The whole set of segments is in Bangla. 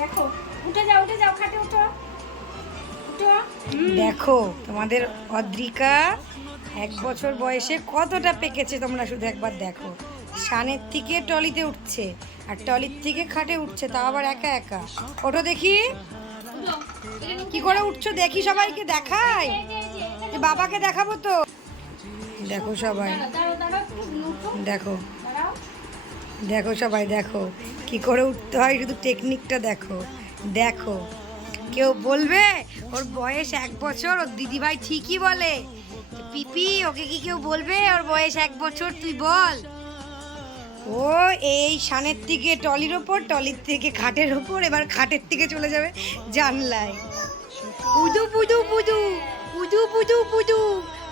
দেখো উঠে যাও খাটে উঠো। দেখো তোমাদের অদ্রিকা 1 বছর বয়সে কতটা পেকেছে, তোমরা শুধু একবার দেখো। সানের থেকে টলিতে উঠছে আর টলির থেকে খাটে উঠছে, তাও আবার একা একা। ওঠো দেখি কি করে উঠছো, দেখি সবাইকে দেখাই, যে বাবাকে দেখাবো তো। দেখো সবাই, দেখো দেখো সবাই, দেখো কি করে উঠতে হয়, শুধু টেকনিকটা দেখো। দেখো কেউ বলবে ওর বয়স 1 বছর, ওর দিদিভাই ঠিকই বলে পিপি, ওকে কি কেউ বলবে ওর বয়স 1 বছর? তুই বল। ও এই সানের থেকে টলির ওপর, টলির থেকে খাটের ওপর, এবার খাটের থেকে চলে যাবে জানলায়। পুদু পুদু পুদু পুদু পুদু পুদু।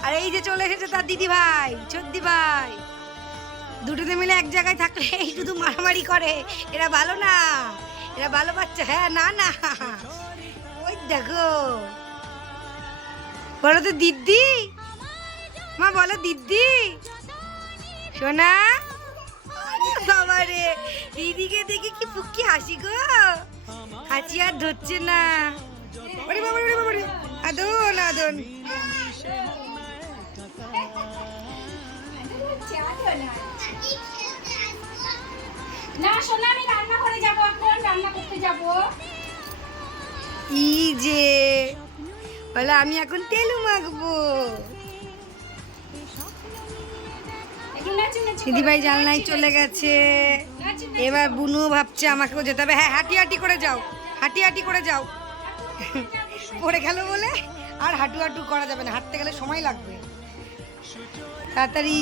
আর এই যে চলে এসেছে তার দিদি ভাই, চোদ্দি ভাই। দুটোতে মিলে এক জায়গায় থাকলে এই শুধু মারামারি করে, এরা ভালো না, এরা ভালো বাচ্চা। হ্যাঁ না না, ওই দেখো, বলো তো দিদি, মা বলো দিদি, সোনা। বাবা রে, দিদিকে দেখে কি ফুকি হাসি গো, হাসি আর ধরছে না। ওরে বাবা রে বাবা রে, আদন আদন। না সোনা, আমি রান্না করে যাবো, এখন রান্না করতে যাবো। ই যে বলে আমি এখন তেল মাখবো। দিদিভাই জানলায় চলে গেছে, এবার বুনু ভাবছে আমাকেও যেতে হবে। হ্যাঁ, হাঁটি হাঁটি করে যাও, হাঁটি হাঁটি করে যাও। পড়ে গেল বলে আর হাঁটু হাঁটু করা যাবে না, হাঁটতে গেলে সময় লাগবে, তাড়াতাড়ি।